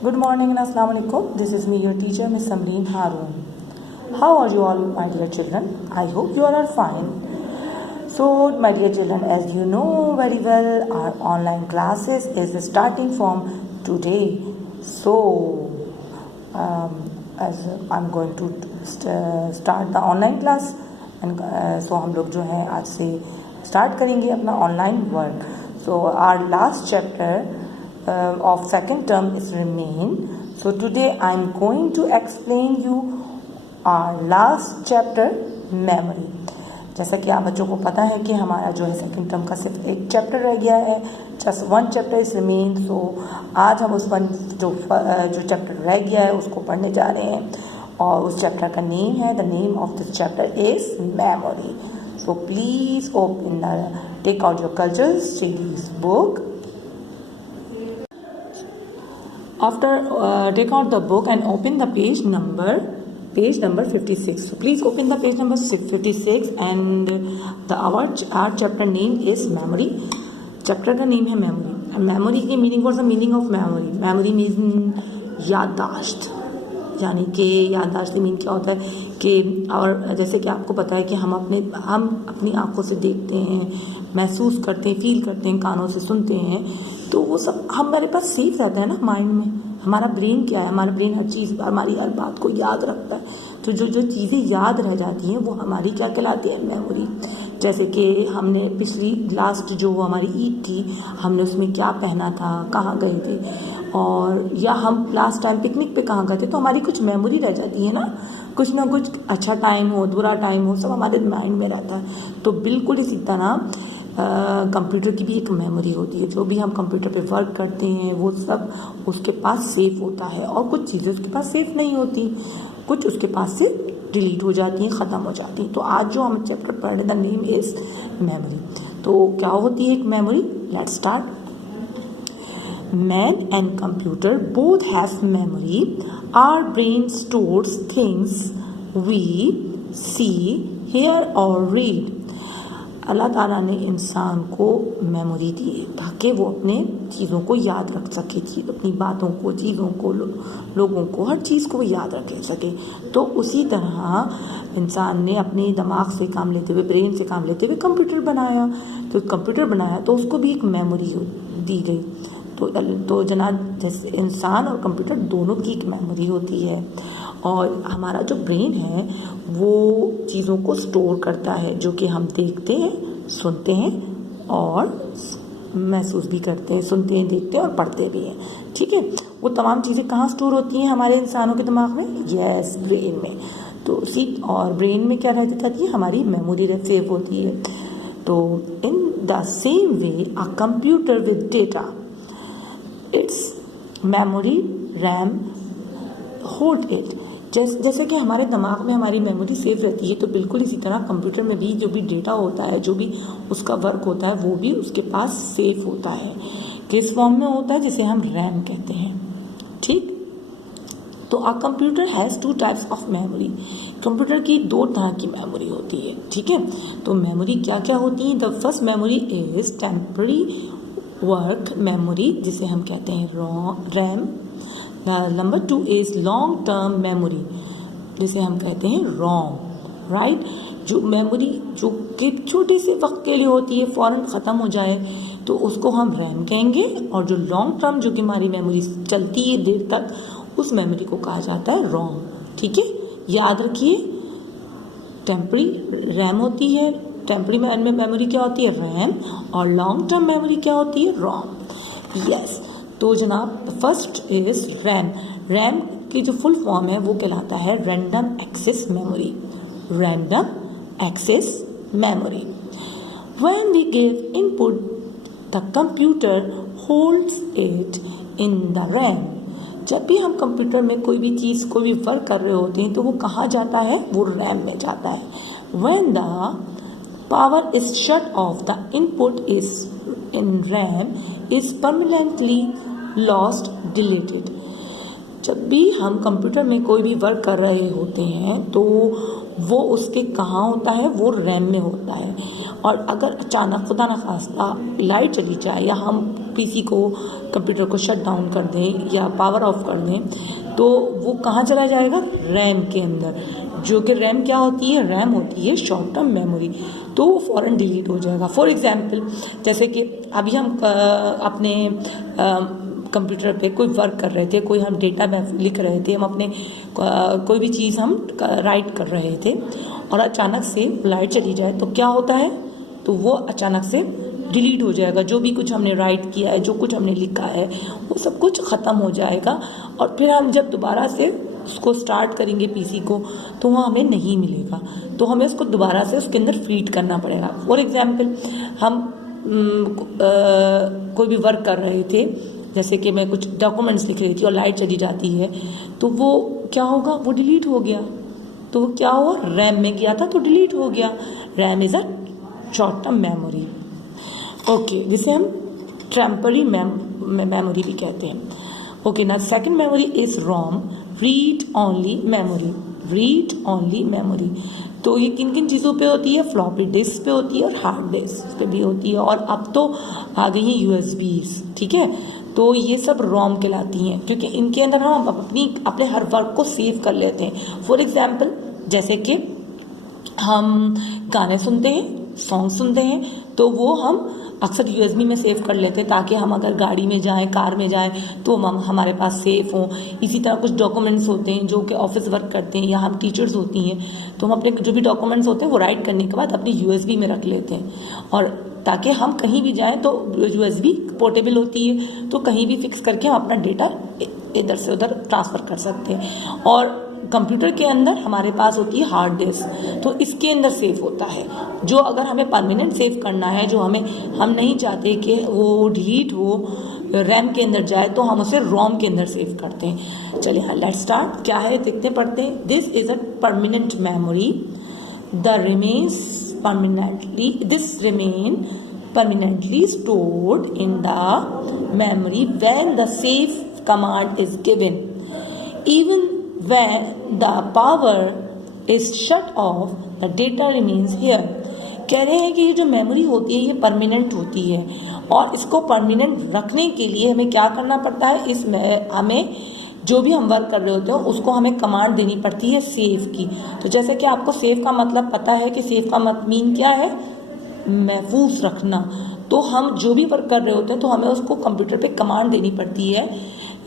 Good morning and Assalamu alaikum. This is me, your teacher, Miss Samreen Haroon. How are you all, my dear children? I hope you all are fine. So, my dear children, as you know very well, our online classes is starting from today. So, as I'm going to start the online class, and so हम लोग जो है आज से start करेंगे अपना online work. So, our last chapter of second term is remain. So today I am going to explain you our last chapter, memory. जैसा कि आप बच्चों को पता है कि हमारा जो है सेकेंड टर्म का सिर्फ एक चैप्टर रह गया है, just one chapter is remain. So आज हम उस जो चैप्टर रह गया है उसको पढ़ने जा रहे हैं और उस चैप्टर का नेम है, the name of this chapter is memory. So please open take out your cultural studies book. After take out the book and open the page number 56. So please open the page number 56 and our chapter name is memory. Chapter का name है memory. And memory के meaning, what's the meaning of memory? Memory means याददाश्त. यानी कि याददाश्त mean क्या होता है कि और जैसे कि आपको पता है कि हम अपनी आंखों से देखते हैं, महसूस करते हैं, फील करते हैं, कानों से सुनते हैं, तो वो सब हमारे पास सेफ रहता है ना माइंड में. हमारा ब्रेन क्या है, हमारा ब्रेन हर चीज़, हमारी हर बात को याद रखता है. तो जो चीज़ें याद रह जाती हैं वो हमारी क्या कहलाती है, मेमोरी. जैसे कि हमने पिछली लास्ट जो हमारी ईद थी, हमने उसमें क्या पहना था, कहाँ गए थे, और या हम लास्ट टाइम पिकनिक पे कहाँ गए थे, तो हमारी कुछ मेमोरी रह जाती है ना. कुछ ना कुछ अच्छा टाइम हो, बुरा टाइम हो, सब हमारे माइंड में रहता है. तो बिल्कुल इसी तरह कंप्यूटर की भी एक मेमोरी होती है. जो भी हम कंप्यूटर पे वर्क करते हैं वो सब उसके पास सेफ होता है, और कुछ चीज़ें उसके पास सेफ नहीं होती, कुछ उसके पास से डिलीट हो जाती हैं, ख़त्म हो जाती हैं. तो आज जो हम चैप्टर पढ़ रहे हैं, द नेम इज़ मेमोरी. तो क्या होती है एक memory? Let's start. Man and computer both have memory. Our brain stores things we see, hear or read. अल्लाह ताला ने इंसान को मेमोरी दी ताकि वो अपने चीज़ों को याद रख सके, अपनी बातों को, चीज़ों को, लोगों को, हर चीज़ को वो याद रख सके. तो उसी तरह इंसान ने अपने दिमाग से काम लेते हुए, ब्रेन से काम लेते हुए कंप्यूटर बनाया. तो कंप्यूटर बनाया तो उसको भी एक मेमोरी दी गई. तो जनाब, जैसे इंसान और कंप्यूटर दोनों की एक मेमोरी होती है, और हमारा जो ब्रेन है वो चीज़ों को स्टोर करता है जो कि हम देखते हैं, सुनते हैं और महसूस भी करते हैं. सुनते हैं, देखते हैं और पढ़ते भी हैं. ठीक है, वो तमाम चीज़ें कहाँ स्टोर होती हैं हमारे इंसानों के दिमाग में? यस, ब्रेन में. तो उसी और ब्रेन में क्या रहती जाती है, हमारी मेमोरी सेव होती है. तो in the same way a computer with data, it's memory RAM hold it. जैसे कि हमारे दिमाग में हमारी मेमोरी सेव रहती है, तो बिल्कुल इसी तरह कंप्यूटर में भी जो भी डेटा होता है, जो भी उसका वर्क होता है, वो भी उसके पास सेफ होता है. किस फॉर्म में होता है? जिसे हम रैम कहते हैं. ठीक. तो a computer has two types of memory. Computer की दो तरह की मेमोरी होती है. ठीक है, तो मेमोरी क्या क्या होती है? The first memory is temporary work memory, जिसे हम कहते हैं RAM. Number 2 is long term memory, जिसे हम कहते हैं रोम. राइट. जो मेमोरी जो कि छोटे से वक्त के लिए होती है, फ़ौरन ख़त्म हो जाए, तो उसको हम रैम कहेंगे. और जो लॉन्ग टर्म, जो कि हमारी मेमोरी चलती है देर तक, उस मेमोरी को कहा जाता है रोम. ठीक है, याद रखिए. टेम्पररी रैम होती है, टेम्पररी मेमोरी क्या होती है? रैम. और लॉन्ग टर्म मेमोरी क्या होती है? रोम. यस. तो जनाब, फर्स्ट इज रैम. रैम की जो फुल फॉर्म है वो कहलाता है random access memory. Random access memory. When we give input, the computer holds it in the RAM. जब भी हम कंप्यूटर में कोई भी चीज़, कोई भी वर्क कर रहे होते हैं, तो वो कहाँ जाता है? वो रैम में जाता है. When the power is shut off, the input is in RAM is permanently lost, deleted. जब भी हम कंप्यूटर में कोई भी वर्क कर रहे होते हैं तो वो उसके कहाँ होता है? वो रैम में होता है. और अगर अचानक खुदा न खास्ता लाइट चली जाए या हम पीसी को कंप्यूटर को शट डाउन कर दें या पावर ऑफ कर दें तो वो कहाँ चला जाएगा, रैम के अंदर, जो कि रैम क्या होती है, रैम होती है शॉर्ट टर्म मेमोरी, तो वो फ़ौरन डिलीट हो जाएगा। फॉर एग्जांपल जैसे कि अभी हम अपने कंप्यूटर पे कोई वर्क कर रहे थे, कोई हम डेटा लिख रहे थे, हम अपने कोई भी चीज़ हम राइट कर रहे थे और अचानक से लाइट चली जाए तो क्या होता है, तो वो अचानक से डिलीट हो जाएगा। जो भी कुछ हमने राइट किया है, जो कुछ हमने लिखा है, वो सब कुछ ख़त्म हो जाएगा और फिर हम जब दोबारा से उसको स्टार्ट करेंगे पीसी को तो वो हमें नहीं मिलेगा, तो हमें उसको दोबारा से उसके अंदर फीड करना पड़ेगा। फॉर एग्जांपल हम कोई भी वर्क कर रहे थे, जैसे कि मैं कुछ डॉक्यूमेंट्स लिख रही थी और लाइट चली जाती है तो वो क्या होगा, वो डिलीट हो गया। तो वो क्या हुआ, रैम में गया था तो डिलीट हो गया। RAM is a short term memory. Okay, जिसे हम टेम्पररी मेमोरी भी कहते हैं। ओके, ना second memory is ROM, read only memory. Read only memory तो ये किन किन चीज़ों पे होती है, फ्लॉपी डिस्क पे होती है और हार्ड डिस्क पे भी होती है, और अब तो आ गई है यूएसबीज। ठीक है, तो ये सब रोम कहलाती हैं क्योंकि इनके अंदर हम अपने हर वर्क को सेव कर लेते हैं। फॉर एग्जाम्पल जैसे कि हम गाने सुनते हैं, सॉन्ग सुनते हैं, तो वो हम अक्सर यूएसबी में सेव कर लेते हैं ताकि हम अगर गाड़ी में जाएं, कार में जाएं तो हम हमारे पास सेफ हों। इसी तरह कुछ डॉक्यूमेंट्स होते हैं जो कि ऑफिस वर्क करते हैं या हम टीचर्स होती हैं तो हम अपने जो भी डॉक्यूमेंट्स होते हैं वो राइट करने के बाद अपनी यूएसबी में रख लेते हैं, और ताकि हम कहीं भी जाएं तो यूएसबी पोर्टेबल होती है तो कहीं भी फिक्स करके हम अपना डेटा इधर से उधर ट्रांसफ़र कर सकते हैं। और कंप्यूटर के अंदर हमारे पास होती है हार्ड डिस्क, तो इसके अंदर सेव होता है जो अगर हमें परमानेंट सेव करना है, जो हम नहीं चाहते कि वो डिलीट हो, रैम के अंदर जाए, तो हम उसे रोम के अंदर सेव करते हैं। चलिए हाँ, लेट्स स्टार्ट। क्या है देखते पढ़ते हैं। This is a permanent memory, this remain permanently stored in the memory when the save command is given. Even when the power is shut off, the data remains here. कह रहे हैं कि ये जो मेमोरी होती है ये परमानेंट होती है और इसको परमानेंट रखने के लिए हमें क्या करना पड़ता है, इसमें हमें जो भी हम वर्क कर रहे होते हैं उसको हमें कमांड देनी पड़ती है सेव की। तो जैसे कि आपको सेव का मतलब पता है कि सेव का मीन क्या है, महफूज रखना। तो हम जो भी वर्क कर रहे होते हैं तो हमें उसको कंप्यूटर पे कमांड देनी पड़ती है।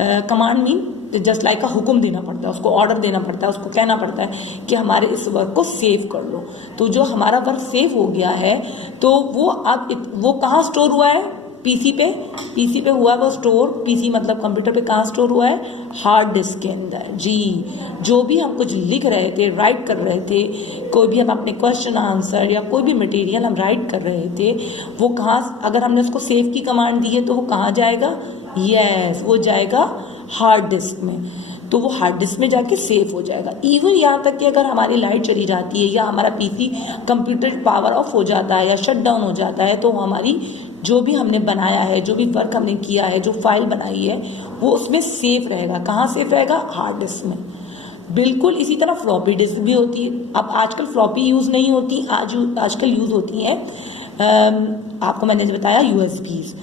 कमांड मीन जस्ट लाइक का हुक्म देना पड़ता है, उसको ऑर्डर देना पड़ता है, उसको कहना पड़ता है कि हमारे इस वर्क को सेव कर लो। तो जो हमारा वर्क सेव हो गया है तो वो अब वो कहाँ स्टोर हुआ है, पीसी पे हुआ है वो स्टोर। पीसी मतलब कंप्यूटर पे कहाँ स्टोर हुआ है, हार्ड डिस्क के अंदर। जी, जो भी हम कुछ लिख रहे थे, राइट कर रहे थे, कोई भी हम अपने क्वेश्चन आंसर या कोई भी मटेरियल हम राइट कर रहे थे, वो कहाँ, अगर हमने उसको सेव की कमांड दी है तो वो कहाँ जाएगा, यस वो जाएगा हार्ड डिस्क में। तो वो हार्ड डिस्क में जाके सेव हो जाएगा। इवन यहाँ तक कि अगर हमारी लाइट चली जाती है या हमारा पीसी कंप्यूटर पावर ऑफ हो जाता है या शट डाउन हो जाता है तो हमारी जो भी हमने बनाया है, जो भी वर्क हमने किया है, जो फाइल बनाई है, वो उसमें सेव रहेगा। कहाँ सेव रहेगा, हार्ड डिस्क में। बिल्कुल इसी तरह फ्लॉपी डिस्क भी होती है। अब आजकल फ्लॉपी यूज़ नहीं होती, आजकल यूज़ होती हैं आपको मैंने बताया यूएसबीज।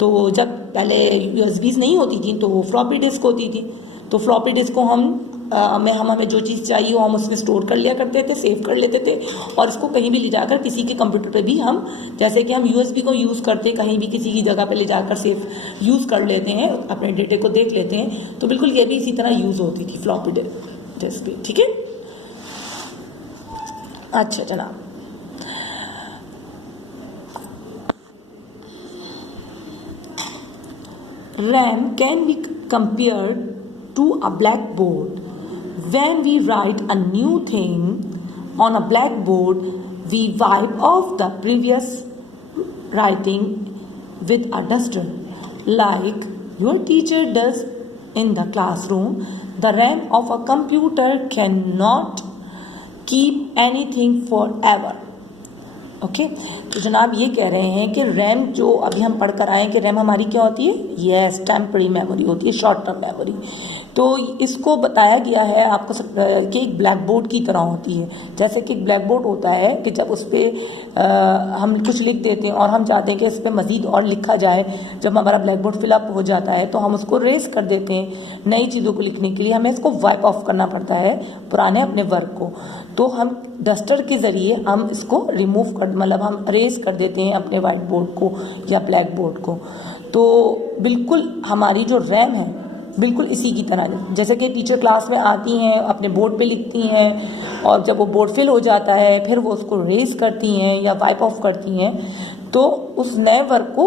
तो जब पहले यूएसबीज नहीं होती थी तो फ्लॉपी डिस्क होती थी। तो फ्लॉपी डिस्क को हमें जो चीज़ चाहिए वो हम उसमें स्टोर कर लिया करते थे, सेव कर लेते थे, और इसको कहीं भी ले जाकर किसी के कंप्यूटर पे भी हम, जैसे कि हम यूएसबी को यूज़ करते कहीं भी किसी की जगह पे ले जाकर सेव यूज़ कर लेते हैं, अपने डेटे को देख लेते हैं। तो बिल्कुल ये भी इसी तरह यूज़ होती थी फ्लॉपी डिस्क भी। ठीक है, अच्छा जनाब, RAM can be compared to a blackboard. When we write a new thing on a blackboard, we wipe off the previous writing with a duster, like your teacher does in the classroom. The RAM of a computer cannot keep anything forever. Okay तो जनाब ये कह रहे हैं कि RAM जो अभी हम पढ़ कर आए हैं कि रैम हमारी क्या होती है, यस टेम्पररी मेमोरी होती है, शॉर्ट टर्म मेमोरी। तो इसको बताया गया है आपको कि एक ब्लैक बोर्ड की तरह होती है। जैसे कि एक ब्लैक बोर्ड होता है कि जब उस पर हम कुछ लिख देते हैं और हम चाहते हैं कि इस पर मज़ीद और लिखा जाए, जब हमारा ब्लैक बोर्ड फिलअप हो जाता है तो हम उसको रेस कर देते हैं। नई चीज़ों को लिखने के लिए हमें इसको वाइप ऑफ करना पड़ता है पुराने अपने वर्क को। तो हम डस्टर के ज़रिए हम इसको रिमूव कर मतलब हम रेस कर देते हैं अपने वाइट बोर्ड को या ब्लैक बोर्ड को। तो बिल्कुल हमारी जो रैम है बिल्कुल इसी की तरह, जैसे कि टीचर क्लास में आती हैं अपने बोर्ड पे लिखती हैं और जब वो बोर्ड फिल हो जाता है फिर वो उसको रेस करती हैं या वाइप ऑफ करती हैं, तो उस नए वर्क को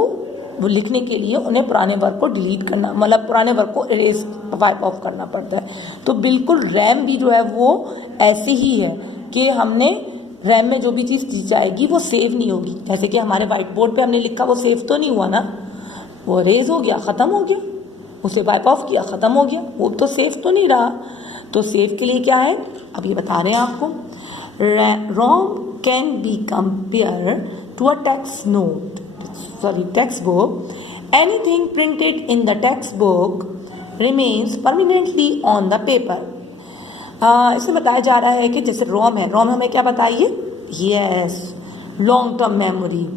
वो लिखने के लिए उन्हें पुराने वर्क को डिलीट करना मतलब पुराने वर्क को इरेज वाइप ऑफ करना पड़ता है। तो बिल्कुल रैम भी जो है वो ऐसे ही है कि हमने रैम में जो भी चीज़ दी जाएगी वो सेव नहीं होगी। जैसे कि हमारे वाइट बोर्ड पे हमने लिखा वो सेव तो नहीं हुआ ना, वो इरेज हो गया, ख़त्म हो गया, उसे वाइप ऑफ किया, ख़त्म हो गया, वो तो सेव तो नहीं रहा। तो सेव के लिए क्या है अब ये बता रहे हैं आपको। ROM can be compare to a textbook. Anything printed in the textbook remains permanently on the paper. इसमें बताया जा रहा है कि जैसे रोम है, रोम हमें क्या बताइए, यस लॉन्ग टर्म मेमोरी।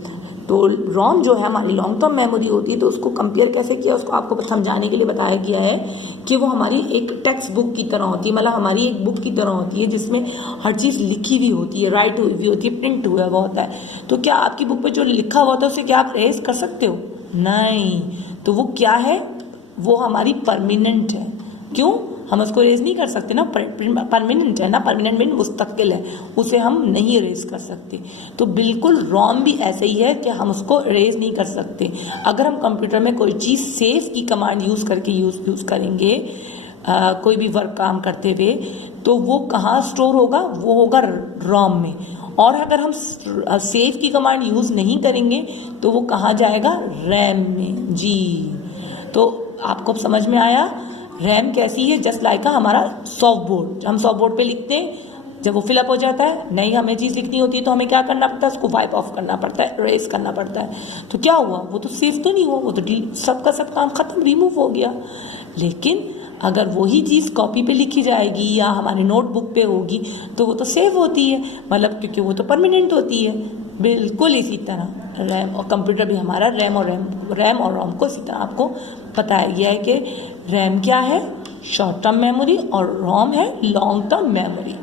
तो रोम जो है हमारी लॉन्ग टर्म मेमोरी होती है। तो उसको कंपेयर कैसे किया, उसको आपको समझाने के लिए बताया गया है कि वो हमारी एक टेक्स्ट बुक की तरह होती है, मतलब हमारी एक बुक की तरह होती है जिसमें हर चीज़ लिखी हुई होती है, राइट हुई हुई होती है, प्रिंट हुआ हुआ होता है। तो क्या आपकी बुक पे जो लिखा हुआ था उसे क्या आप रेज कर सकते हो? नहीं। तो वो क्या है, वो हमारी परमानेंट है। क्यों? हम उसको रेज नहीं कर सकते ना, परमानेंट है ना, परमानेंट मीन मुस्तकिल है, उसे हम नहीं रेज कर सकते। तो बिल्कुल रोम भी ऐसे ही है कि हम उसको रेज नहीं कर सकते। अगर हम कंप्यूटर में कोई चीज़ सेव की कमांड यूज़ करके यूज़ करेंगे कोई भी वर्क काम करते हुए, तो वो कहाँ स्टोर होगा, वो होगा रोम में। और अगर हम सेव की कमांड यूज़ नहीं करेंगे तो वो कहाँ जाएगा, रैम में। जी तो आपको समझ में आया रैम कैसी है, जस्ट लाइक हमारा सॉफ्ट बोर्ड। हम सॉफ्ट बोर्ड पे लिखते हैं, जब वो फिलअप हो जाता है नई हमें चीज़ लिखनी होती है तो हमें क्या करना पड़ता है, उसको वाइप ऑफ करना पड़ता है, रेस करना पड़ता है। तो क्या हुआ, वो तो सेव तो नहीं हुआ, वो तो सबका सब काम खत्म, रिमूव हो गया। लेकिन अगर वही चीज़ कॉपी पे लिखी जाएगी या हमारे नोटबुक पे होगी तो वो तो सेव होती है, मतलब क्योंकि वो तो परमानेंट होती है। बिल्कुल इसी तरह रैम और कंप्यूटर भी हमारा रैम और रोम को इसी तरह आपको बताया गया है कि रैम क्या है, शॉर्ट टर्म मेमोरी, और रोम है long term memory.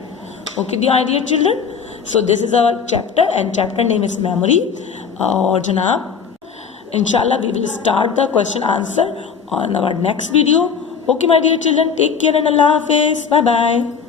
Okay dear children, so this is our chapter and chapter name is memory. और जनाब इंशाल्लाह we will start the question answer on our next video. Okay my dear children, take care and अल्लाह हाफिज, bye bye.